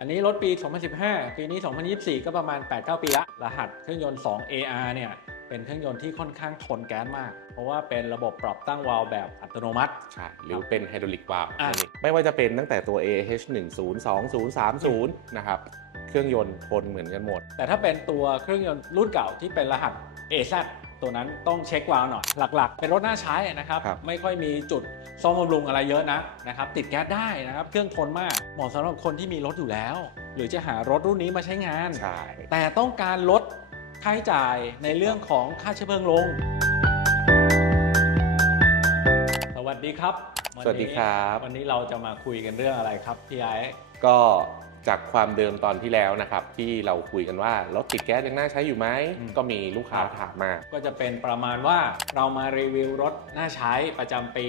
อันนี้รถปี 2015 ปีนี้ 2024 ก็ประมาณ 8-9 ปีละ รหัสเครื่องยนต์ 2 AR เนี่ย เป็นเครื่องยนต์ที่ค่อนข้างทนแก๊สมาก เพราะว่าเป็นระบบปรับตั้งวาล์วแบบอัตโนมัติ ใช่ หรือเป็นไฮดรอลิกวาล์วอะ นั่นเองไม่ว่าจะเป็นตั้งแต่ตัว AH 1 0 2 0 3 0นะครับ เครื่องยนต์ทนเหมือนกันหมด แต่ถ้าเป็นตัวเครื่องยนต์รุ่นเก่าที่เป็นรหัส AZ ตัวนั้นต้องเช็ควาล์วหน่อยหลัก ๆ เป็นรถน่าใช้นะครับครับ ไม่ค่อยมีจุดซ่อมบำรุงอะไรเยอะนะนะครับติดแก๊สได้นะครับเครื่องทนมากเหมาะสำหรับคนที่มีรถอยู่แล้ว หรือจะหารถรุ่นนี้มาใช้งาน ใช่ แต่ต้องการลดค่าใช้จ่ายในเรื่องของค่าเชื้อเพลิงลง สวัสดีครับนนี้สวัสดีครับ วันนี้เราจะมาคุยกันเรื่องอะไรครับพี่ไอ้ก็ จากความเดิมตอนที่แล้วนะครับ ที่เราคุยกันว่ารถติดแก๊สยังน่าใช้อยู่ไหมก็มีลูกค้าถามมา ก็จะเป็นประมาณว่าเรามารีวิวรถน่าใช้ประจำปี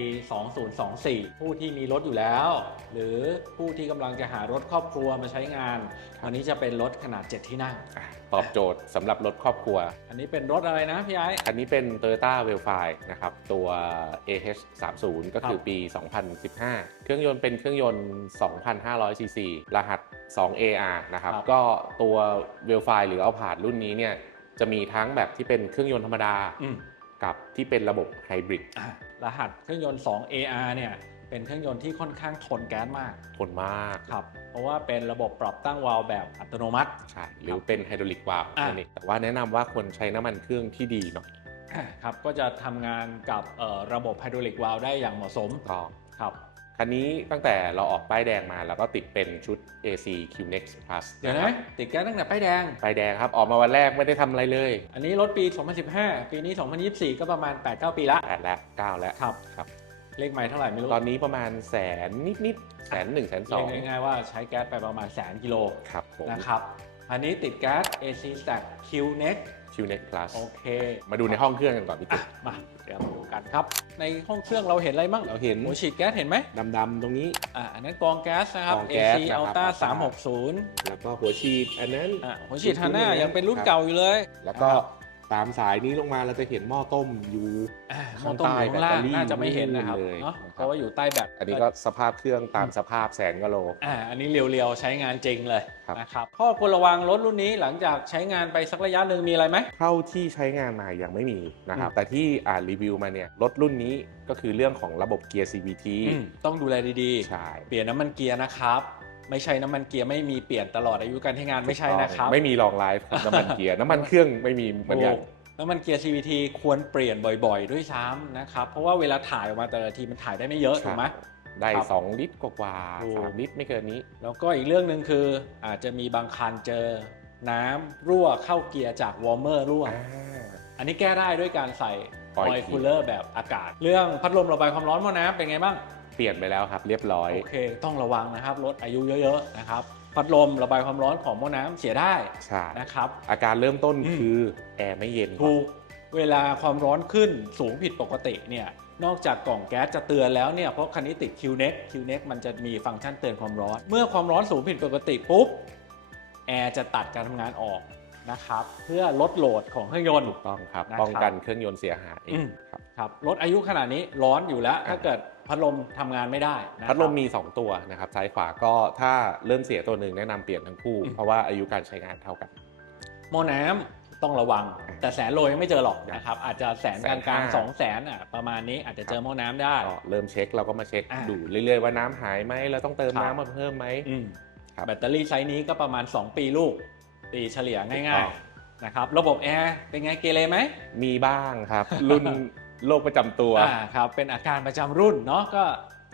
2024 ผู้ที่มีรถอยู่แล้ว หรือผู้ที่กำลังจะหารถครอบครัวมาใช้งานวันนี้จะเป็นรถขนาด 7 ที่นั่ง อะตอบโจทย์สำหรับรถครอบครัว อันนี้เป็นรถอะไรนะพี่ไอ้อันนี้เป็น Toyota w e l f i นะครับ ตัว AH 3 0 ก็คือปี 2015 เครื่องยนต์เป็นเครื่องยนต์ 2,500 ซีซี รหัส 2AR นะครับครับก็ตัว w e l f i หรือเอาผาดรุ่นนี้เนี่ยจะมีทั้งแบบที่เป็นเครื่องยนต์ธรรมดาอืมกับที่เป็นระบบไฮบริดอะรหัสเครื่องยนต์ 2 AR เนี่ยเป็นเครื่องยนต์ที่ค่อนข้างทนแก๊สมาก ทนมากครับ เพราะว่าเป็นระบบปรับตั้งวาล์วแบบอัตโนมัติ ใช่ หรือเป็นไฮดรอลิกวาล์วอะนั่นเองแต่ว่าแนะนำว่าควรใช้น้ำมันเครื่องที่ดีหน่อยครับก็จะทำงานกับเอ่อระบบไฮดรอลิกวาล์วได้อย่างเหมาะสมก็ครับคันนี้ตั้งแต่เราออกป้ายแดงมาแล้วก็ติดเป็นชุด AC Q-Next Plus เดี๋ยวคนะรับติดแก๊สตั้งแต่ป้ายแดงป้ายแดงครับ ออกมาวันแรกไม่ได้ทำอะไรเลย อันนี้รถปี 2015 ปีนี้ 2024 ก็ประมาณ 8-9 ปีละแปดแล้วเก้าแล้วครับครับ เลขไม้เท่าไหร่ไม่รู้ตอนนี้ประมาณแสนนิดๆแสนหนึ่งแสนสองเรียกง่ายๆว่าใช้แก๊สไปประมาณแสนกิโลครับผมนะครับอันนี้ติดแก๊ส AC Stack Q Next Q-Next Plus โอเค มาดูในห้องเครื่องกันก่อนพี่อะติ๊กมาเดี๋ยวมาดูกันครับ ในห้องเครื่องเราเห็นอะไรบ้างเราเห็นหัวฉีดแก๊สเห็นไหมดำๆตรงนี้อ่าอันนั้นกรองแก๊สนะครับกรองแก๊ส AC นะครับ Ultra Ultra 360 แล้วก็หัวฉีดอันนั้นอ่าหัวฉีดฮาน่าคุ้นๆยังเป็นรุ่นครับเก่าอยู่เลย แล้วก็ ตามสายนี้ลงมาเราจะเห็นหม้อต้มอยู่อ่าข้างมอต้นอยู่ข้างล่างใต้แบตเตอรี่น่าจะไม่เห็นนะครับเลยเนาะนะครับเพราะว่าอยู่ใต้แบตอันนี้ก็สภาพเครื่องตามสภาพแสนกว่าโลอ่าอันนี้เรียวๆใช้งานจริงเลยครับนะครับข้อควรระวังรถรุ่นนี้หลังจากใช้งานไปสักระยะหนึ่งมีอะไรไหมเท่าที่ใช้งานมายังไม่มีนะครับอืมแต่ที่อ่านรีวิวมาเนี่ยรถรุ่นนี้ก็คือเรื่องของระบบเกียร์ CVT อืมต้องดูแลดีใช่ๆเปลี่ยนน้ำมันเกียร์นะครับ ไม่ใช่น้ำมันเกียร์ไม่มีเปลี่ยนตลอดอายุการใช้งานไม่ใช่นะครับไม่มีลองไลฟ์น้ำมันเกียร์น้ำมันเครื่องไม่มีเหมือนกันถูกน้ำมันเกียร์ CVT ควรเปลี่ยนบ่อย ๆ ด้วยซ้ำนะครับเพราะว่าเวลาถ่ายออกมาแต่ละทีมันถ่ายได้ไม่เยอะถูกไหมได้ครับ2ลิตรกว่าถูกๆสามลิตรไม่เกินนี้ แล้วก็อีกเรื่องหนึ่งคืออาจจะมีบางคันเจอน้ำรั่วเข้าเกียร์จากวอร์มเมอร์รั่วอ่าอันนี้แก้ได้ด้วยการใส่ปล่อยออยล์คูลเลอร์แบบอากาศ เรื่องพัดลมระบายความร้อนหม้อน้ำเป็นไงบ้าง เปลี่ยนไปแล้วครับเรียบร้อย โอเค ต้องระวังนะครับรถอายุเยอะๆนะครับพัดลมระบายความร้อนของหม้อน้ำเสียได้ใช่นะครับ อาการเริ่มต้นอืมคือแอร์ไม่เย็นถูกเวลาความร้อนขึ้นสูงผิดปกติเนี่ยนอกจากกล่องแก๊สจะเตือนแล้วเนี่ยเพราะคันนี้ติด QNEX QNEX มันจะมีฟังก์ชันเตือนความร้อน เมื่อความร้อนสูงผิดปกติปุ๊บแอร์จะตัดการทำงานออก นะครับเพื่อลดโหลดของเครื่องยนต์ ถูกต้องครับ นะครับ ป้องกันเครื่องยนต์เสียหายอืมครับครับรถอายุขนาดนี้ร้อนอยู่แล้วอ่าถ้าเกิดพัดลมทำงานไม่ได้นะครับ พัดลมมี 2 ตัวนะครับ ซ้ายขวาก็ถ้าเริ่มเสียตัวหนึ่งแนะนำเปลี่ยนทั้งคู่ อืม เพราะว่าอายุการใช้งานเท่ากัน หม้อน้ำต้องระวัง แต่แสนโลยังไม่เจอหรอกนะครับ อาจจะแสนกลางกลาง150,000สองแสนอะประมาณนี้อาจจะเจอหม้อน้ำได้ ก็เริ่มเช็คเราก็มาเช็คอ่าดูเรื่อยๆว่าน้ำหายไหมเราต้องเติมครับ น้ำมาเพิ่มไหม อืมครับ แบตเตอรี่ไซส์นี้ก็ประมาณ 2 ปีลูก ตีเฉลี่ยถูกง่าต้ยองๆนะครับ ระบบแอร์เป็นไงเกเรไหมมีบ้างครับ รุ่นโรคประจำตัว อ่าครับเป็นอาการประจำรุ่นเนาะก็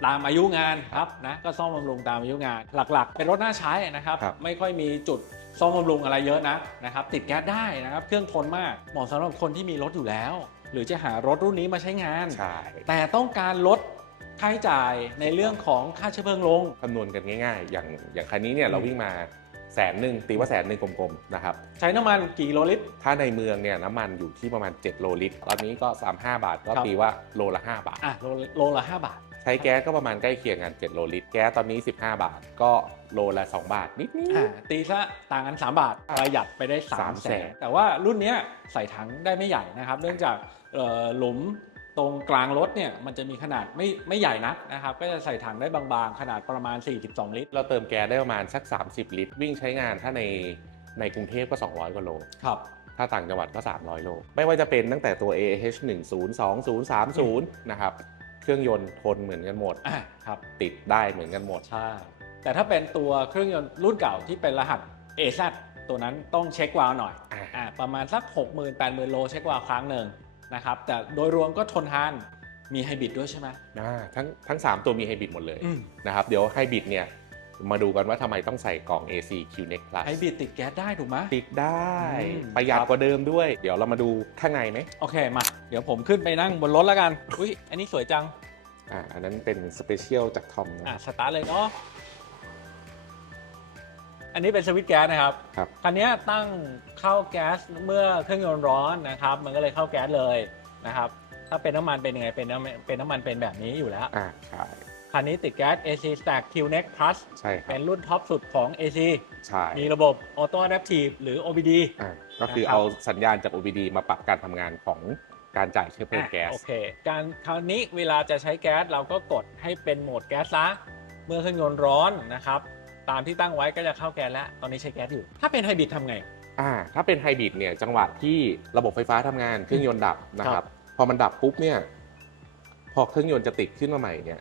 ตามอายุงานครับนะก็ซ่อมบำรุงตามอายุงาน หลักๆ เป็นรถน่าใช้นะครับ ครับ ไม่ค่อยมีจุดซ่อมบำรุงอะไรเยอะนะนะครับ ติดแก๊สได้นะครับเครื่องทนมากเหมาะสำหรับคนที่มีรถอยู่แล้ว หรือจะหารถรุ่นนี้มาใช้งาน ใช่แต่ต้องการลดค่าใช้จ่ายในเรื่องของค่าเชื้อเพลิงลง คำนวณกันง่าย ๆ อย่างอย่างคันนี้เนี่ยเราวิ่งมา แสนหนึ่งตีว่าแสนหนึ่งกลมๆนะครับใช้น้ำมันกี่กิโลลิตร ถ้าในเมืองเนี่ยน้ำมันอยู่ที่ประมาณ 7 โลลิตร ตอนนี้ก็ 35 บาทก็ครับ ตีว่าโลละ 5 บาท อะโลโลละ5บาท ใช้แก๊สก็ประมาณใกล้เคียงกัน 7 โลลิตร แก๊สตอนนี้ 15 บาทก็โลละ 2 บาทนิดอ่าตีซะต่างกัน 3 บาทประหยัดไปได้3สามแสแสนนแต่ว่ารุ่นเนี้ยใส่ถังได้ไม่ใหญ่นะครับ เนื่องจากเอ่อหลุม ตรงกลางรถเนี่ยมันจะมีขนาดไม่ไม่ใหญ่นักนะครับ ก็จะใส่ถังได้บางๆ ขนาดประมาณ 42 ลิตร เราเติมแก๊สได้ประมาณสัก 30 ลิตร วิ่งใช้งานถ้าในในกรุงเทพก็ 200กว่าโล ครับ ถ้าต่างจังหวัดก็ 300 โล ไม่ว่าจะเป็นตั้งแต่ตัว AH 1 0 2 0 3 0 นะครับ เครื่องยนต์ทนเหมือนกันหมด อะครับ ติดได้เหมือนกันหมด ใช่ แต่ถ้าเป็นตัวเครื่องยนต์รุ่นเก่าที่เป็นรหัส AZ ตัวนั้นต้องเช็ควาล์วหน่อยอ่าอ่าประมาณสัก 60,000 80,000 โลเช็ควาล์วครั้งหนึ่ง นะครับแต่โดยรวมก็ทนทานมีไฮบริดด้วยใช่ไหม อ่าทั้งทั้ง 3 ตัวมีไฮบริดหมดเลยอืม นะครับ เดี๋ยวไฮบริดเนี่ย มาดูกันว่าทำไมต้องใส่กล่อง AC QNEX Plus ไฮบริดติดแก๊สได้ถูกไหม ติดได้ อืม ประหยัดครับกว่าเดิมด้วย เดี๋ยวเรามาดูข้างในไหมโอเคมา เดี๋ยวผมขึ้นไปนั่งบนรถแล้วกัน อุ้ยอันนี้สวยจัง อ่าอันนั้นเป็นสเปเชียลจากทอมนะอะสตาร์ทเลยเนาะ อันนี้เป็นสวิตช์แก๊สนะครับครับ คันนี้ตั้งเข้าแก๊สเมื่อเครื่องยนต์ร้อนนะครับ มันก็เลยเข้าแก๊สเลยนะครับ ถ้าเป็นน้ำมันเป็นยังไงเป็นน้ำเป็นน้ำมันเป็นแบบนี้อยู่แล้ว อ่าใช่คันนี้ติดแก๊ส AC Stack QNex Plus ใช่ครัเป็บนรุ่นท็อปสุดของ AC ใช่มีระบบ Auto Adaptive หรือ OBD อ่าก็คือนะครับเอาสัญญาณจาก OBD มาปรับการทำงานของการจ่ายเชื้อเพลิงแก๊สอะโอเค การคราวนี้เวลาจะใช้แก๊สเราก็กดให้เป็นโหมดแก๊สซะเมื่อเครื่องยนต์ร้อนนะครับ ตามที่ตั้งไว้ก็จะเข้าแก๊สแล้ว ตอนนี้ใช้แก๊สอยู่ ถ้าเป็นไฮบริดทำไง อ่าถ้าเป็นไฮบริดเนี่ยจังหวะที่ระบบไฟฟ้าทำงานเครื่องยนต์ดับนะคครัรับ บ พอมันดับปุ๊บเนี่ยพอเครื่องยนต์จะติดขึ้นมาใหม่เนี่ย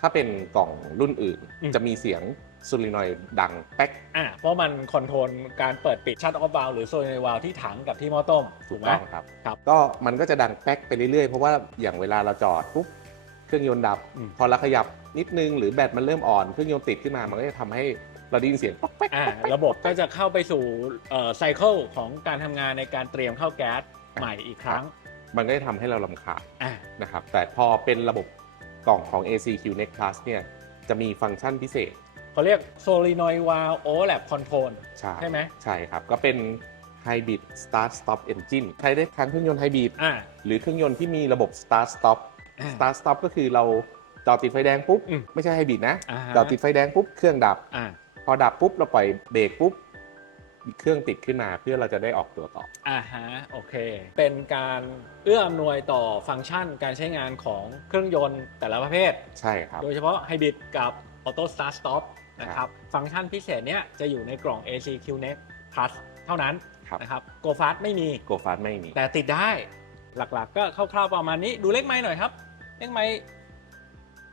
ถ้าเป็นกล่องรุ่นอื่นจะมีเสียงซูรินอยด์ดังแป๊ก อะเพราะมันคอนโทรลการเปิดปิดชัตออฟวาลหรือโซนในวาลที่ถังกับที่หม้อต้มถูถูกกไหม ต้องครับ ครับก็มันก็จะดังแป๊กไปเรื่อยๆ เพราะว่าอย่างเวลาเราจอดปุ๊บเครื่องยนต์ดับ อืม พอเราขยับนิดนึงหรือแบตมันเริ่มอ่อนเครื่องยนต์ติดขึ้นมา มันก็จะทำให้ เราได้ยินเสียงป๊อกแป๊กอ่าระบบก็จะเข้าไปสู่ไซเคิลของการทำงานในการเตรียมเข้าแก๊สใหม่อีกครั้งมันก็จะทำให้เราลำคาญอะนะครับแต่พอเป็นระบบกล่องของ ACQ Next Plus เนี่ยจะมีฟังก์ชันพิเศษเขาเรียก solenoid valve overlap control ใช่ใช่ไหมใช่ครับ ก็เป็น Hybrid Start Stop Engine ใช้ได้ทั้งเครื่องยนต์ไฮบริดอ่า หรือเครื่องยนต์ที่มีระบบ Start Stop อ่า Start Stop ก็คือเราจอดติดไฟแดงปุ๊บ อืมไม่ใช่ไฮบริดนะอ่าฮะ จอดติดไฟแดงปุ๊บ เครื่องดับ อ่าพ อดับปุ๊บเราปล่อยเบรกปุ๊บเครื่องติดขึ้นมาเพื่อเราจะได้ออกตัวต่ออ่าฮะโอเค เป็นการเอื้ออำนวยต่อฟังก์ชันการใช้งานของเครื่องยนต์แต่ละประเภท ใช่ครับ โดยเฉพาะไฮบริดกับ Auto Start Stop นะครับฟังก์ชันพิเศษเนี้ยจะอยู่ในกล่อง AC QNex Plus เท่านั้นครับนะครับ Go Fast ไม่มีโกฟาสไม่มี แต่ติดได้หลักๆ ก็คร่าวๆประมาณนี้ดูเลขไม้หน่อยครับ เลขไม้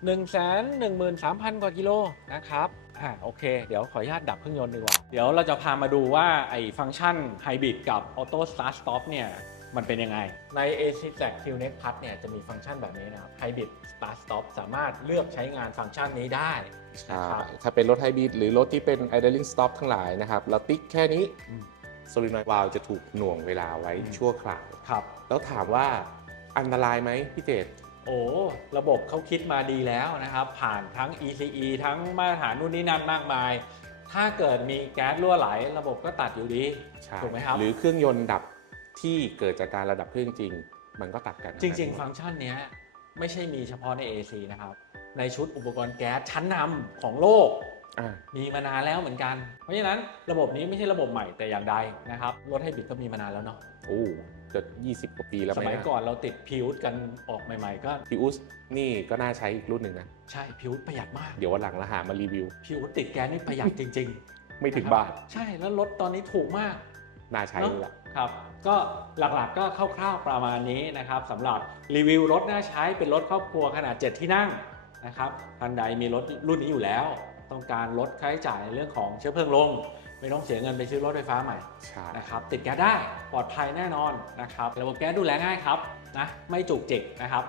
หนึ่งแสนหนึ่งหมื่นสามพันกว่ากิโลนะครับ อ่าโอเค เดี๋ยวขออนุญาตดับเครื่องยนต์ดีกว่า เดี๋ยวเราจะพามาดูว่าไอ้ฟังก์ชันไฮบริดกับ Auto Start Stop เนี่ยมันเป็นยังไง ใน AC Jack Q Nex Plus เนี่ยจะมีฟังก์ชันแบบนี้นะครับ Hybrid Start Stop สามารถเลือกใช้งานฟังก์ชันนี้ได้ใช่นะครับถ้าเป็นรถไฮบริดหรือรถที่เป็น idling stop ทั้งหลายนะครับ เราติ๊กแค่นี้อืมโซลินอยด์วาลจะถูกหน่วงเวลาไว้อืมชั่วคราวครับ แล้วถามว่าอันตรายไหมพี่เจต โอ้ระบบเขาคิดมาดีแล้วนะครับ ผ่านทั้ง ECE ทั้งมาตรฐานนู่นนี่นั่นมากมาย ถ้าเกิดมีแก๊สรั่วไหล ระบบก็ตัดอยู่ดีใช่ถูกไหมครับหรือเครื่องยนต์ดับที่เกิดจากการระดับเครื่องจริง มันก็ตัดกัน จริง ๆ ฟังก์ชันเนี้ยไม่ใช่มีเฉพาะใน AC นะครับ ในชุดอุปกรณ์แก๊สชั้นนำของโลกอ่ามีมานานแล้วเหมือนกัน เพราะฉะนั้นระบบนี้ไม่ใช่ระบบใหม่แต่อย่างใดนะครับ รถไฮบริดก็มีมานานแล้วเนาะโอ้ จะ 20 กว่าปีแล้วสไหมมัยก่อนเราติดพิวกันออกใหม่ ๆ ก็พิอุสนี่ก็น่าใช้อีกรุ่นหนึ่งนะ ใช่พิวประหยัดมากเดี๋ยววันหลังเราหามารีวิว พิวติดแก๊สนี่ประหยัดจริงๆไม่ถึงนะครับาทใช่แล้วรถตอนนี้ถูกมาก น่าใช้เนอะเลยล่ะ ครับ ก็หลักๆก็คร่าวๆประมาณนี้นะครับสำหรับรีวิวรถน่าใช้เป็นรถครอบครัวขนาด 7 ที่นั่งนะครับท่านใดมีรถรุ่นนี้อยู่แล้ว ต้องการลดค่าใช้จ่ายในเรื่องของเชื้อเพลิงลง ไม่ต้องเสียเงินไปซื้อรถไฟฟ้าใหม่ใช่นะครับติดแก๊สได้ปลอดภัยแน่นอนนะครับระบบแก๊สดูแลง่ายครับนะไม่จุกจิกนะครับ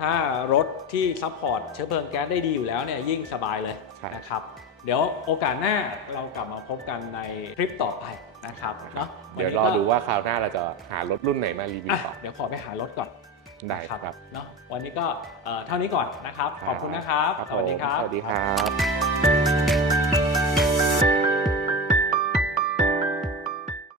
ถ้ารถที่ซัพพอร์ตเชื้อเพลิงแก๊สได้ดีอยู่แล้วเนี่ยยิ่งสบายเลยใช่นะครับเดี๋ยวโอกาสหน้าเรากลับมาพบกันในคลิปต่อไปนะครับเนาะเดี๋ยวนรนี้อก็ดูว่าคราวหน้าเราจะหารถรุ่นไหนมารีวิวอะต่อเดี๋ยวขอไปหารถก่อนได้ครับเนาะวันนี้ก็เอ่อเท่านี้ก่อนนะครับ ขอบคุณนะครับครับ สวัสดีครับผมสวัสดีครับ